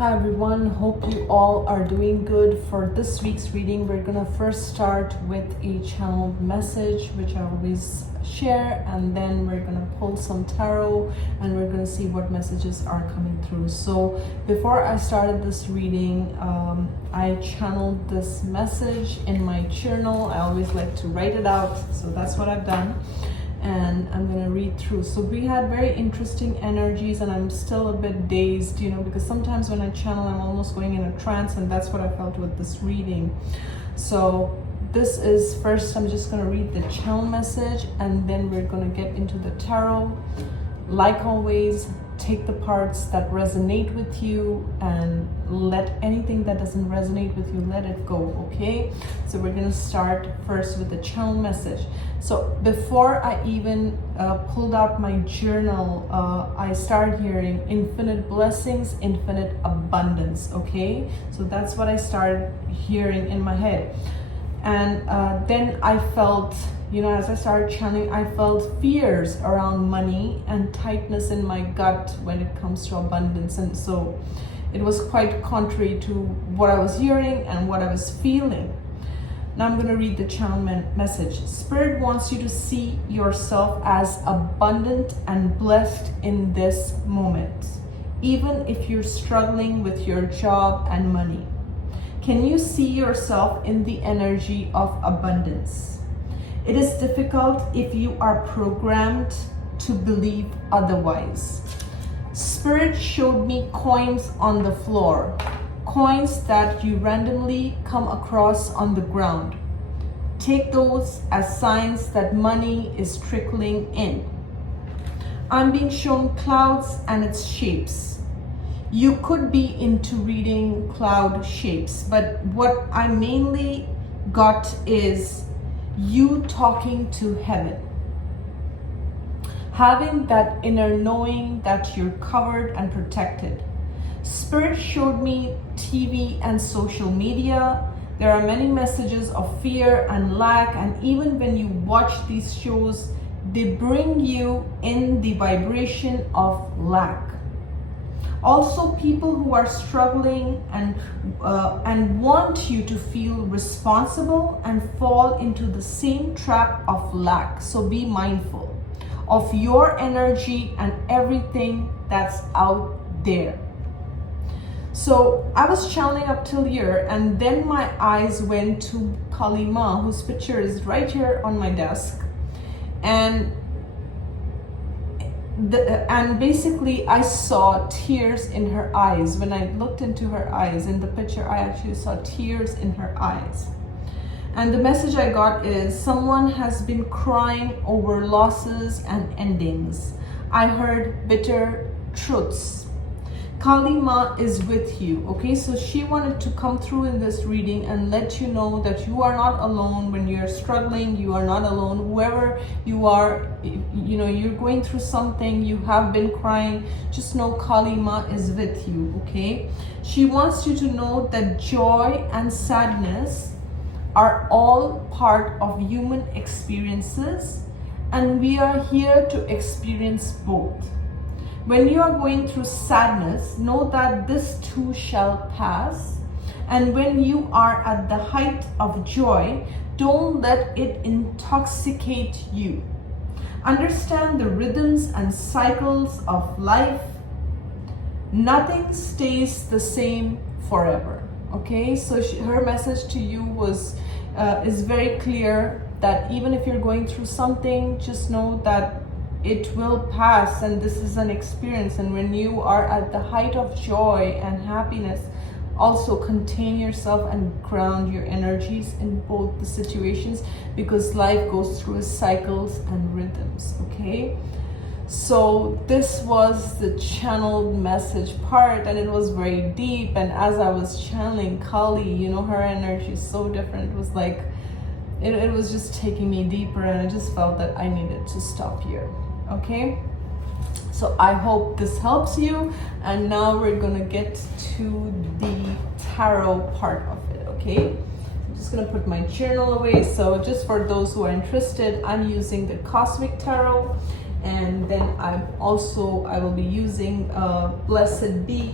Hi everyone, hope you all are doing good. For this week's reading, we're gonna first start with a channeled message, which I always share, and then we're gonna pull some tarot and we're gonna see what messages are coming through. So before I started this reading, I channeled this message in my journal. I always like to write it out, so that's what I've done. And I'm gonna read through. So we had very interesting energies, and I'm still a bit dazed, because sometimes when I channel, I'm almost going in a trance, and that's what I felt with this reading. So this is first, I'm just gonna read the channel message, and then we're gonna get into the tarot. Like always, take the parts that resonate with you and let anything that doesn't resonate with you, let it go, okay? So we're gonna start first with the channel message. So before I even pulled out my journal, I started hearing infinite blessings, infinite abundance, okay? So that's what I started hearing in my head. And then I felt, as I started channeling, I felt fears around money and tightness in my gut when it comes to abundance. And so it was quite contrary to what I was hearing and what I was feeling. Now I'm going to read the channel message. Spirit wants you to see yourself as abundant and blessed in this moment, even if you're struggling with your job and money. Can you see yourself in the energy of abundance? It is difficult if you are programmed to believe otherwise. Spirit showed me coins on the floor, coins that you randomly come across on the ground. Take those as signs that money is trickling in. I'm being shown clouds and its shapes. You could be into reading cloud shapes, but what I mainly got is you talking to heaven. Having that inner knowing that you're covered and protected. Spirit showed me TV and social media. There are many messages of fear and lack, and even when you watch these shows, they bring you in the vibration of lack. Also, people who are struggling and want you to feel responsible and fall into the same trap of lack. So be mindful of your energy and everything that's out there. So I was channeling up till here, and then my eyes went to Kali Ma, whose picture is right here on my desk. And basically I saw tears in her eyes. When I looked into her eyes in the picture, I actually saw tears in her eyes. And the message I got is someone has been crying over losses and endings. I heard bitter truths. Kali Ma is with you, okay? So she wanted to come through in this reading and let you know that you are not alone when you're struggling. You are not alone. Whoever you are, you're going through something, you have been crying, just know Kali Ma is with you, okay? She wants you to know that joy and sadness are all part of human experiences, and we are here to experience both. When you are going through sadness, know that this too shall pass. And when you are at the height of joy, don't let it intoxicate you. Understand the rhythms and cycles of life. Nothing stays the same forever. Okay, so her message to you is very clear that even if you're going through something, just know that it will pass, and this is an experience. And when you are at the height of joy and happiness, also contain yourself and ground your energies in both the situations, because life goes through cycles and rhythms, okay? So this was the channeled message part, and it was very deep. And as I was channeling Kali, her energy is so different. It was like, it was just taking me deeper, and I just felt that I needed to stop here. Okay, so I hope this helps you, and now we're gonna get to the tarot part of it. Okay, I'm just gonna put my journal away. So just for those who are interested, I'm using the Cosmic Tarot, and then I will be using Blessed Be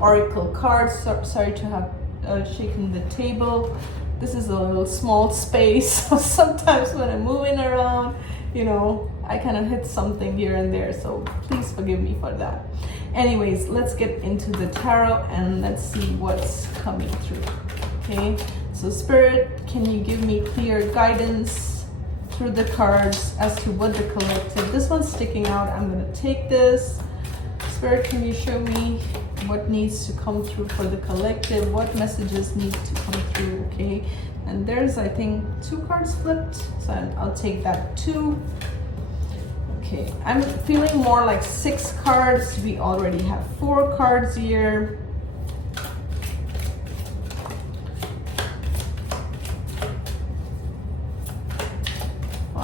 oracle cards. Sorry to have shaken the table. This is a little small space, so sometimes when I'm moving around, you know, I kind of hit something here and there, so please forgive me for that. Anyways, let's get into the tarot and let's see what's coming through. Okay, so Spirit, can you give me clear guidance through the cards as to what the collective, this one's sticking out, I'm going to take this. Spirit, can you show me what needs to come through for the collective? What messages need to come through? Okay, and there's, I think, 2 cards flipped, so I'll take that too. Okay, I'm feeling more like 6 cards. We already have 4 cards here.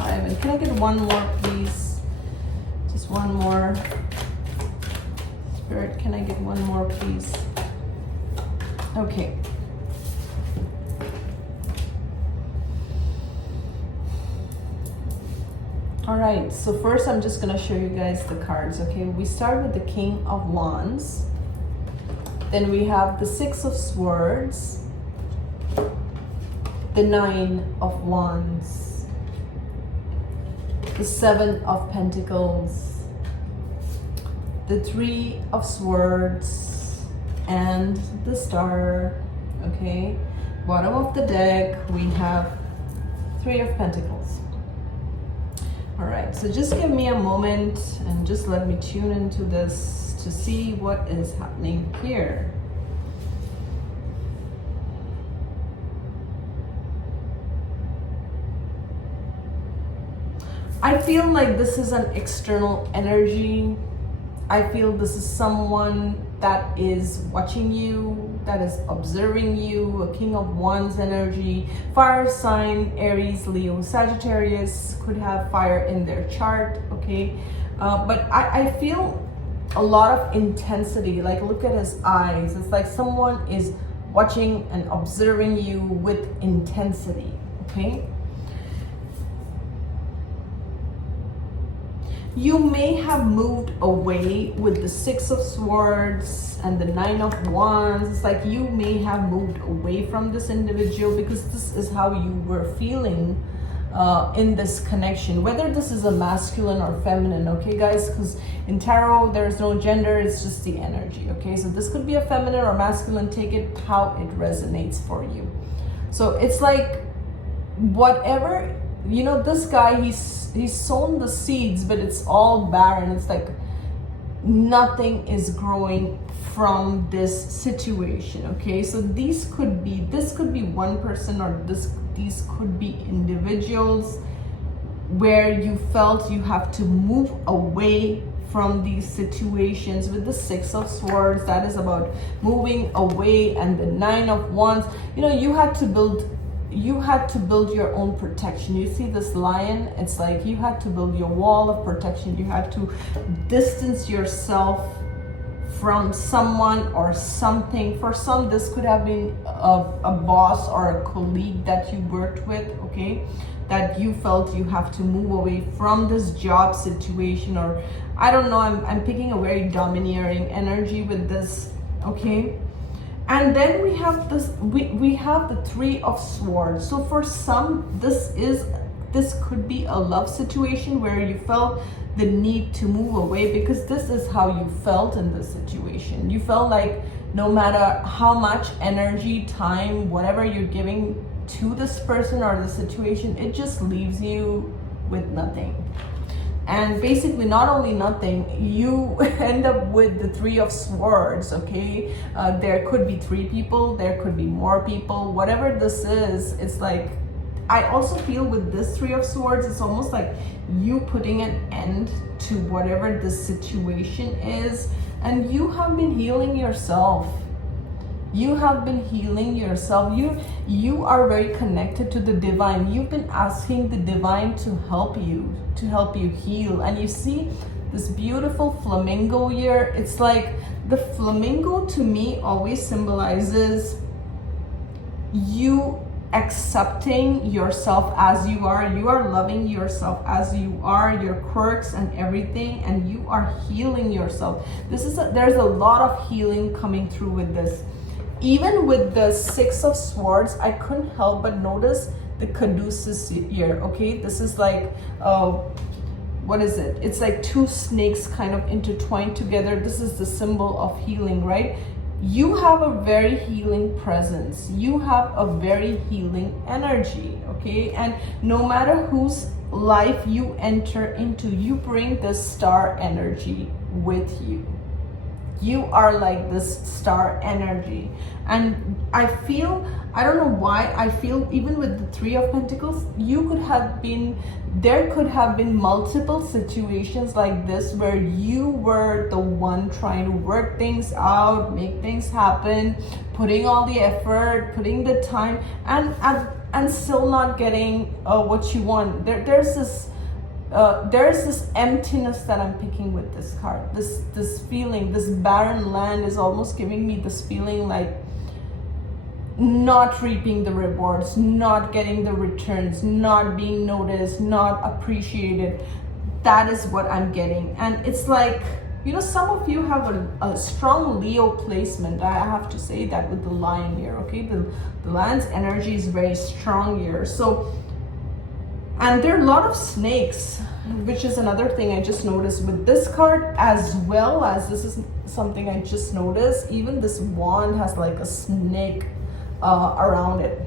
And can I get one more, please? Just one more. Spirit, can I get one more, please? Okay. All right, so first I'm just gonna show you guys the cards, okay? We start with the King of Wands. Then we have the 6 of Swords, the 9 of Wands, the 7 of Pentacles, the 3 of Swords, and the Star, okay? Bottom of the deck, we have 3 of Pentacles. All right, so just give me a moment and just let me tune into this to see what is happening here. I feel like this is an external energy. I feel this is someone that is watching you, that is observing you, a King of Wands energy, fire sign, Aries, Leo, Sagittarius, could have fire in their chart, okay? But I feel a lot of intensity, like look at his eyes. It's like someone is watching and observing you with intensity, okay? You may have moved away with the 6 of Swords and the 9 of Wands. It's like you may have moved away from this individual because this is how you were feeling in this connection. Whether this is a masculine or feminine, okay guys? Because in tarot, there's no gender, it's just the energy, okay? So this could be a feminine or masculine. Take it how it resonates for you. So it's like whatever, you know, this guy, he's sown the seeds, but it's all barren. It's like nothing is growing from this situation, okay? So this could be one person, or these could be individuals where you felt you have to move away from these situations. With the 6 of Swords, that is about moving away, and the 9 of Wands, you know, you had to build your own protection. You see this lion, it's like you had to build your wall of protection. You had to distance yourself from someone or something. For some, this could have been a boss or a colleague that you worked with, okay, that you felt you have to move away from this job situation, or I don't know, I'm picking a very domineering energy with this, okay? And then we have this, we have the 3 of Swords. So for some, this could be a love situation where you felt the need to move away because this is how you felt in this situation. You felt like no matter how much energy, time, whatever you're giving to this person or the situation, it just leaves you with nothing. And basically, not only nothing, you end up with the 3 of Swords, okay? There could be 3 people, there could be more people, whatever this is. It's like, I also feel with this 3 of Swords, it's almost like you putting an end to whatever the situation is, and you have been healing yourself. You have been healing yourself. You are very connected to the divine. You've been asking the divine to help you heal. And you see this beautiful flamingo here. It's like the flamingo to me always symbolizes you accepting yourself as you are loving yourself as you are, your quirks and everything, and you are healing yourself. There's a lot of healing coming through with this. Even with the Six of Swords, I couldn't help but notice the caduceus here. Okay, this is like what is it? It's like two snakes kind of intertwined together. This is the symbol of healing, right? You have a very healing presence. You have a very healing energy, okay? And no matter whose life you enter into, you bring this star energy with you. You are like this star energy. And I feel, I don't know why, I feel even with the Three of Pentacles, there could have been multiple situations like this where you were the one trying to work things out, make things happen, putting all the effort, putting the time, and still not getting what you want. There's this emptiness that I'm picking with this card. This feeling, this barren land is almost giving me this feeling like not reaping the rewards, not getting the returns, not being noticed, not appreciated. That is what I'm getting. And it's like, you know, some of you have a strong Leo placement. I have to say that with the lion here, okay? The lion's energy is very strong here. So, and there are a lot of snakes, which is another thing I just noticed with this card, as well as this is something I just noticed. Even this wand has like a snake around it.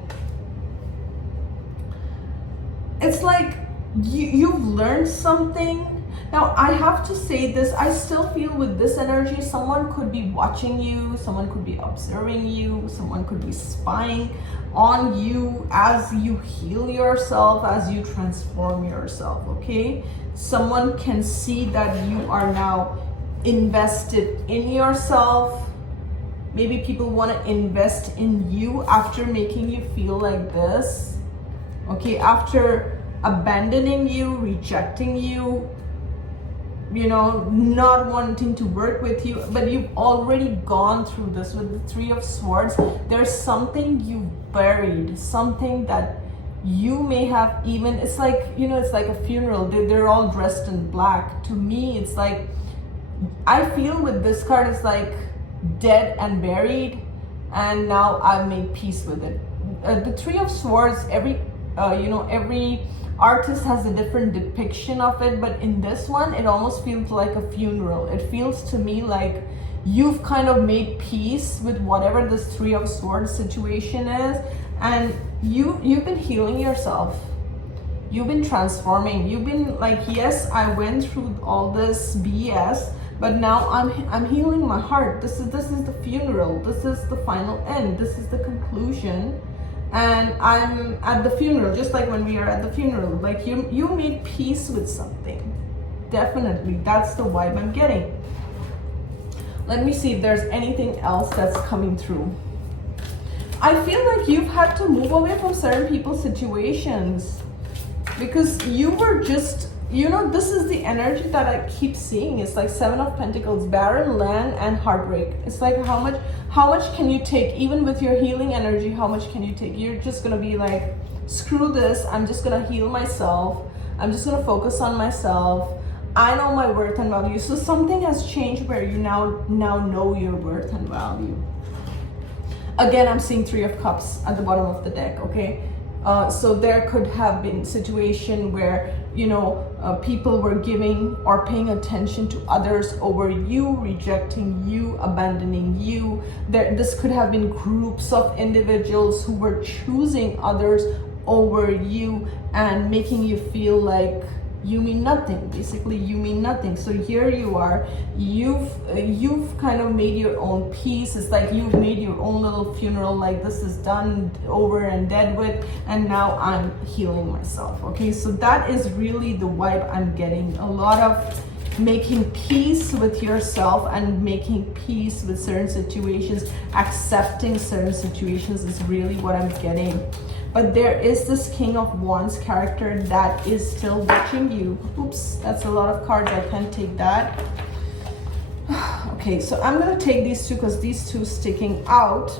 It's like you've learned something. Now, I have to say this, I still feel with this energy, someone could be watching you, someone could be observing you, someone could be spying on you as you heal yourself, as you transform yourself, okay? Someone can see that you are now invested in yourself. Maybe people want to invest in you after making you feel like this, okay? After abandoning you, rejecting you, you know, not wanting to work with you, but you've already gone through this with the Three of Swords. There's something you buried, something that you may have even, it's like, you know, it's like a funeral. They're all dressed in black. To me, it's like, I feel with this card, it's like dead and buried, and now I've made peace with it. The Three of Swords, every artist has a different depiction of it, but in this one, it almost feels like a funeral. It feels to me like you've kind of made peace with whatever this Three of Swords situation is, and you've been healing yourself. You've been transforming. You've been like, yes, I went through all this BS, but now I'm healing my heart. This is the funeral. This is the final end. This is the conclusion. And I'm at the funeral, just like when we are at the funeral. Like you made peace with something. Definitely, that's the vibe I'm getting. Let me see if there's anything else that's coming through. I feel like you've had to move away from certain people's situations because you were just, you know, this is the energy that I keep seeing. It's like Seven of Pentacles, barren land and heartbreak. It's like how much can you take? Even with your healing energy, how much can you take? You're just gonna be like, screw this, I'm just gonna heal myself. I'm just gonna focus on myself. I know my worth and value. So something has changed where you now know your worth and value. Again, I'm seeing Three of Cups at the bottom of the deck, okay? So there could have been a situation where, you know, people were giving or paying attention to others over you, rejecting you, abandoning you. This could have been groups of individuals who were choosing others over you and making you feel like you mean nothing. Basically, you mean nothing. So here you are, you've kind of made your own peace. It's like you've made your own little funeral, like this is done, over and dead with, and now I'm healing myself. Okay, so that is really the vibe I'm getting. A lot of making peace with yourself and making peace with certain situations, accepting certain situations is really what I'm getting. But there is this King of Wands character that is still watching you. Oops, that's a lot of cards. I can't take that. Okay, so I'm going to take these two because these two sticking out.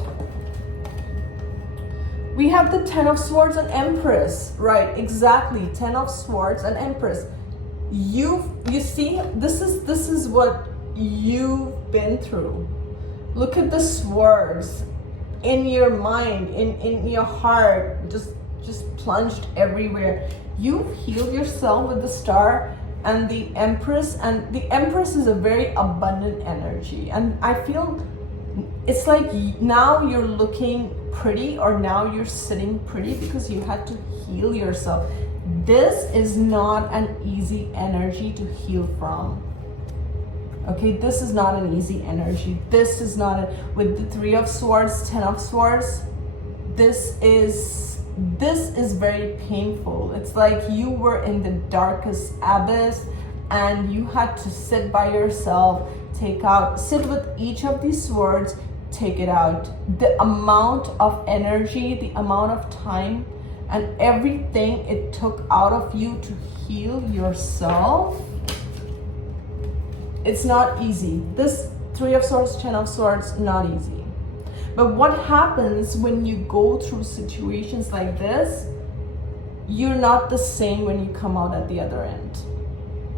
We have the Ten of Swords and Empress, right? Exactly, Ten of Swords and Empress. You see, this is what you've been through. Look at the swords in your mind, in your heart, just plunged everywhere. You've healed yourself with the Star and the Empress, and the Empress is a very abundant energy, and I feel it's like now you're looking pretty, or now you're sitting pretty because you had to heal yourself. This is not an easy energy to heal from. Okay, this is not an easy energy. This is not with the Three of Swords, Ten of Swords. This is very painful. It's like you were in the darkest abyss and you had to sit by yourself, sit with each of these swords, take it out. The amount of energy, the amount of time, and everything it took out of you to heal yourself, it's not easy. This Three of Swords, Ten of Swords, not easy. But what happens when you go through situations like this, you're not the same when you come out at the other end.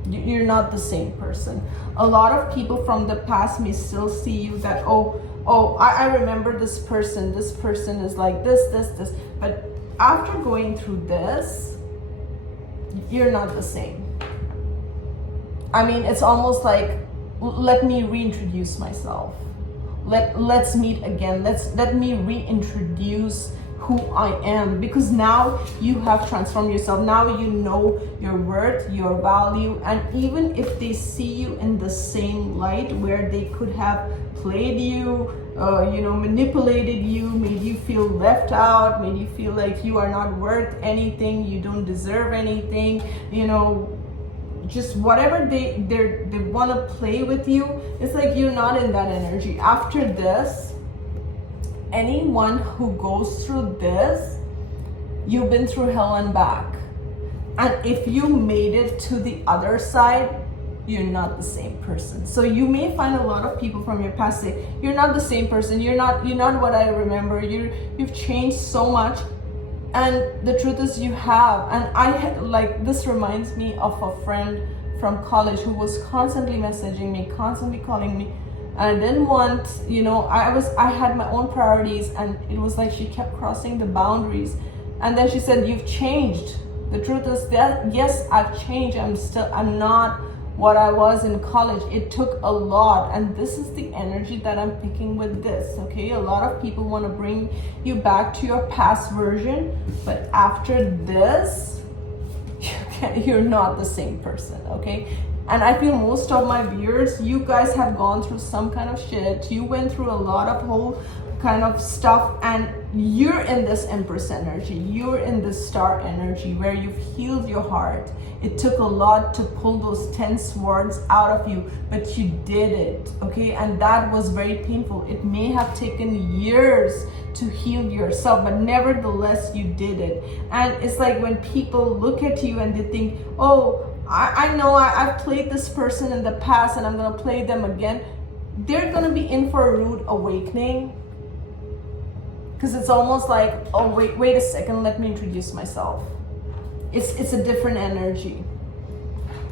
You're not the same person. A lot of people from the past may still see you that, I remember this person is like this. But after going through this, you're not the same. I mean, it's almost like, let me reintroduce myself. Let's meet again. Let me reintroduce who I am, because now you have transformed yourself. Now you know your worth, your value, and even if they see you in the same light where they could have played you, manipulated you, made you feel left out, made you feel like you are not worth anything, you don't deserve anything, just whatever they want to play with you, it's like you're not in that energy. After this, anyone who goes through this, you've been through hell and back. And if you made it to the other side, you're not the same person. So you may find a lot of people from your past say, you're not the same person, you're not what I remember, you've changed so much. And the truth is you have. And this reminds me of a friend from college who was constantly messaging me, constantly calling me. And I didn't want, I had my own priorities, and it was like she kept crossing the boundaries. And then she said, you've changed. The truth is that, yes, I've changed. I'm not what I was in college. It took a lot, and this is the energy that I'm picking with this, okay? A lot of people want to bring you back to your past version, but after this, you're not the same person, okay? And I feel most of my viewers, you guys have gone through some kind of shit. You went through a lot of whole kind of stuff, and you're in this Empress energy. You're in this Star energy where you've healed your heart. It took a lot to pull those 10 swords out of you, but you did it, okay? And that was very painful. It may have taken years to heal yourself, but nevertheless, you did it. And it's like when people look at you and they think, I know I've played this person in the past and I'm gonna play them again. They're gonna be in for a rude awakening, because it's almost like, wait a second, let me introduce myself. It's a different energy.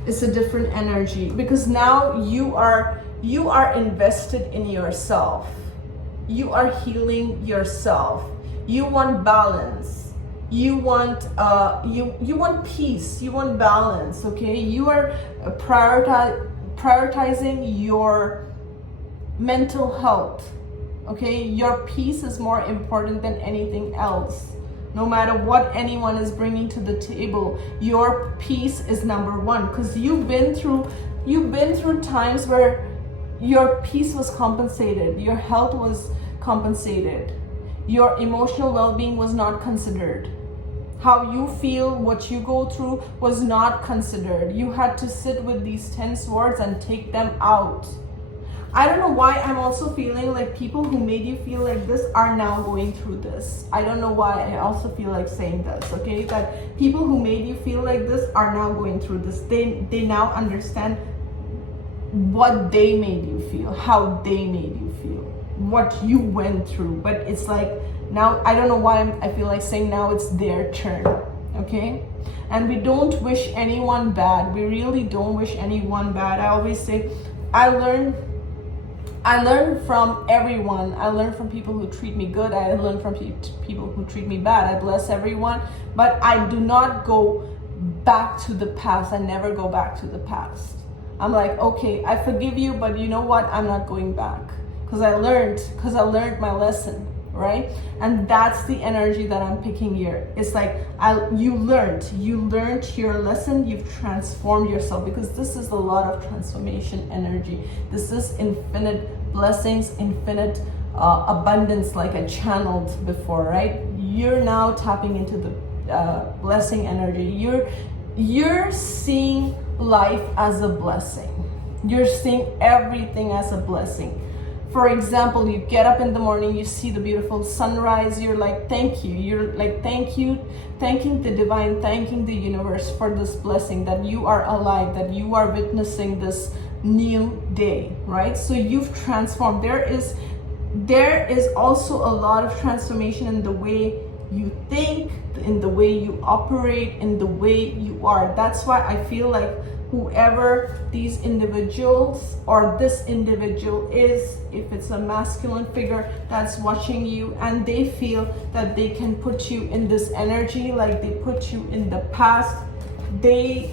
It's a different energy, because now you are invested in yourself. You are healing yourself. You want balance. You want you want peace. You want balance. Okay, you are prioritizing your mental health. Okay, your peace is more important than anything else. No matter what anyone is bringing to the table, your peace is number one, because you've been through times where your peace was compensated, your health was compensated, your emotional well-being was not considered. How you feel, what you go through was not considered. You had to sit with these 10 swords and take them out. I don't know why I'm also feeling like people who made you feel like this are now going through this. I don't know why I also feel like saying this, okay? That people who made you feel like this are now going through this. They now understand what they made you feel, how they made you feel, what you went through. But it's like Now, I don't know why I feel like saying now it's their turn, okay? And we don't wish anyone bad. We really don't wish anyone bad. I always say, I learn from everyone. I learn from people who treat me good. I learn from people who treat me bad. I bless everyone, but I do not go back to the past. I never go back to the past. I'm like, okay, I forgive you, but you know what? I'm not going back because I learned my lesson, right? And that's the energy that I'm picking here. It's like you learned your lesson. You've transformed yourself, because this is a lot of transformation energy. This is infinite blessings, infinite abundance, like I channeled before, right? You're now tapping into the blessing energy. You're seeing life as a blessing. You're seeing everything as a blessing. For example, you get up in the morning, you see the beautiful sunrise, you're like, thank you. You're like, thank you, thanking the divine, thanking the universe for this blessing, that you are alive, that you are witnessing this new day, right? So you've transformed. There is also a lot of transformation in the way you think, in the way you operate, in the way you are. That's why I feel like whoever these individuals or this individual is, if it's a masculine figure that's watching you and they feel that they can put you in this energy like they put you in the past, they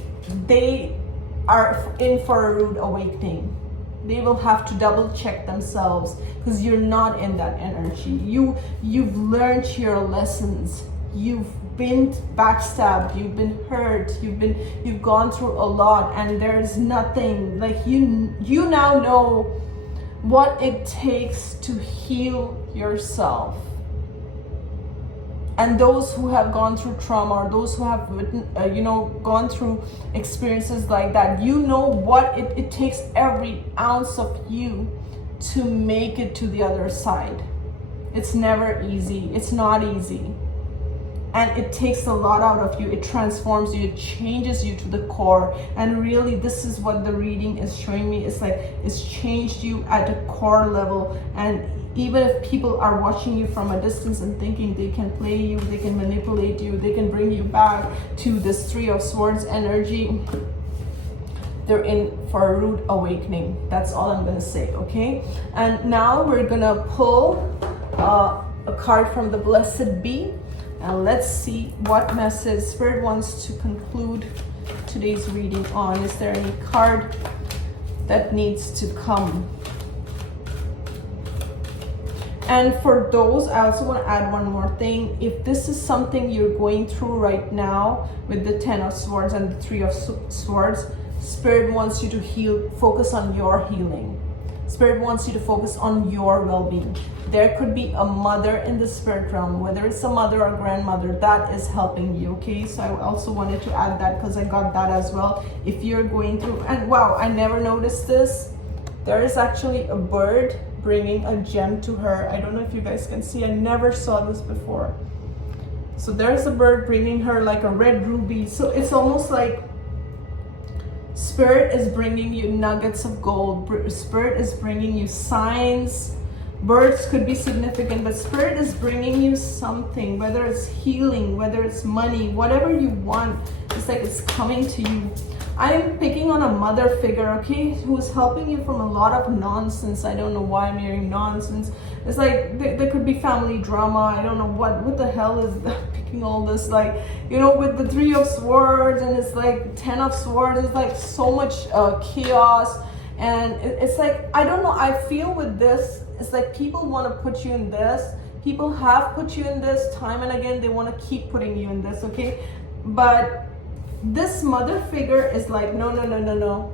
are in for a rude awakening. They will have to double check themselves, because you're not in that energy. You've learned your lessons. You've been backstabbed, you've been hurt, you've gone through a lot, and there's nothing like you now know what it takes to heal yourself. And those who have gone through trauma, or those who have gone through experiences like that, you know what it takes, every ounce of you to make it to the other side. It's never easy. It's not easy. And it takes a lot out of you. It transforms you. It changes you to the core. And really, this is what the reading is showing me. It's like it's changed you at a core level. And even if people are watching you from a distance and thinking they can play you, they can manipulate you, they can bring you back to this Three of Swords energy, they're in for a rude awakening. That's all I'm going to say, okay? And now we're going to pull a card from the Blessed Bee. And let's see what message Spirit wants to conclude today's reading on. Is there any card that needs to come? And for those, I also want to add one more thing. If this is something you're going through right now with the Ten of Swords and the Three of Swords, Spirit wants you to heal, focus on your healing. Spirit wants you to focus on your well-being. There could be a mother in the spirit realm, whether it's a mother or grandmother, that is helping you, okay? So I also wanted to add that because I got that as well. If you're going through, and wow, I never noticed this. There is actually a bird bringing a gem to her. I don't know if you guys can see. I never saw this before. So there's a bird bringing her like a red ruby. So it's almost like Spirit is bringing you nuggets of gold. Spirit is bringing you signs. Birds could be significant, but Spirit is bringing you something, whether it's healing, whether it's money, whatever you want. It's like it's coming to you. I'm picking on a mother figure, okay, who's helping you from a lot of nonsense. I don't know why I'm hearing nonsense. It's like there could be family drama. I don't know what the hell is picking all this, like, you know, with the Three of Swords and it's like Ten of Swords. It's like so much chaos, and it's like, I don't know, I feel with this, it's like people want to put you in this. People have put you in this time and again. They want to keep putting you in this, okay? But this mother figure is like, no.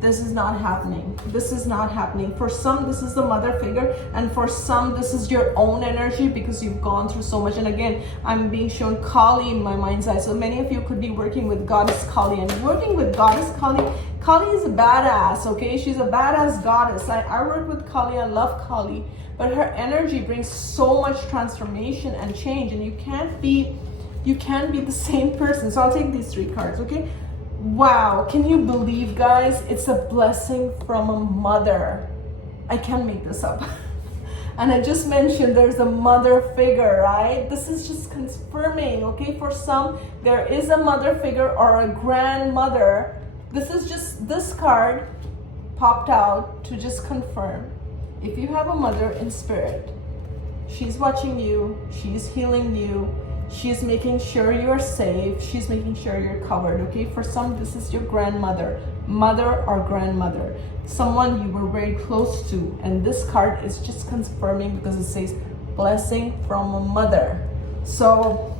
This is not happening. This is not happening. For some, this is the mother figure. And for some, this is your own energy because you've gone through so much. And again, I'm being shown Kali in my mind's eye. So many of you could be working with Goddess Kali. And working with Goddess Kali, Kali is a badass, okay? She's a badass goddess. I work with Kali. I love Kali. But her energy brings so much transformation and change. And you can't be the same person. So I'll take these three cards, okay? Wow, can you believe, guys? It's a blessing from a mother. I can't make this up. And I just mentioned there's a mother figure, right? This is just confirming, okay? For some, there is a mother figure or a grandmother. This is just, this card popped out to just confirm. If you have a mother in spirit, she's watching you, she's healing you, she's making sure you're safe, she's making sure you're covered, okay? For some, this is your grandmother, mother or grandmother, someone you were very close to. And this card is just confirming because it says blessing from a mother. So,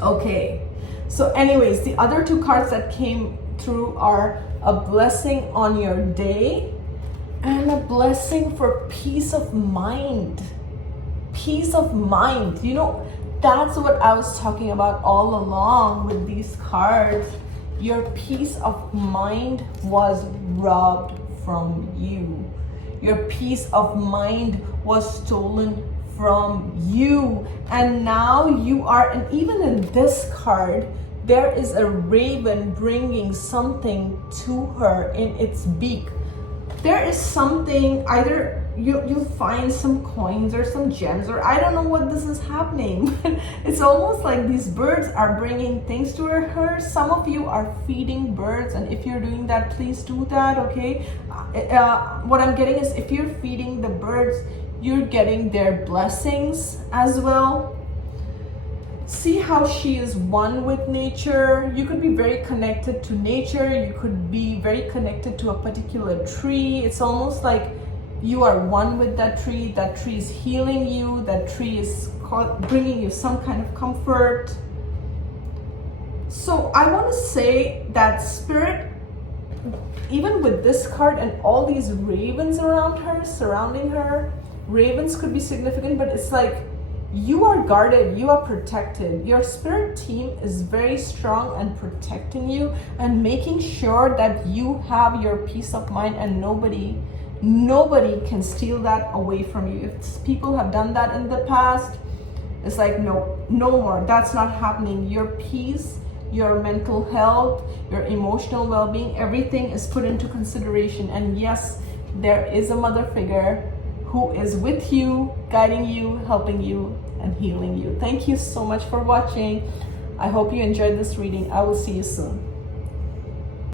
okay. So anyways, the other two cards that came through are a blessing on your day and a blessing for peace of mind. Peace of mind. You know, that's what I was talking about all along with these cards. Your peace of mind was robbed from you. Your peace of mind was stolen from you. And now you are, and even in this card, there is a raven bringing something to her in its beak. There is something, either you'll find some coins or some gems, or I don't know what this is happening. It's almost like these birds are bringing things to her. Some of you are feeding birds, and if you're doing that, please do that, okay? What I'm getting is, if you're feeding the birds, you're getting their blessings as well. See how she is one with nature. You could be very connected to nature. You could be very connected to a particular tree. It's almost like you are one with that tree. That tree is healing you. That tree is bringing you some kind of comfort. So I want to say that spirit, even with this card and all these ravens around her, surrounding her, ravens could be significant, but it's like you are guarded, you are protected. Your spirit team is very strong and protecting you and making sure that you have your peace of mind, and nobody can steal that away from you. If people have done that in the past, it's like, no more. That's not happening. Your peace, your mental health, your emotional well-being, everything is put into consideration. And yes, there is a mother figure who is with you, guiding you, helping you, and healing you. Thank you so much for watching. I hope you enjoyed this reading. I will see you soon.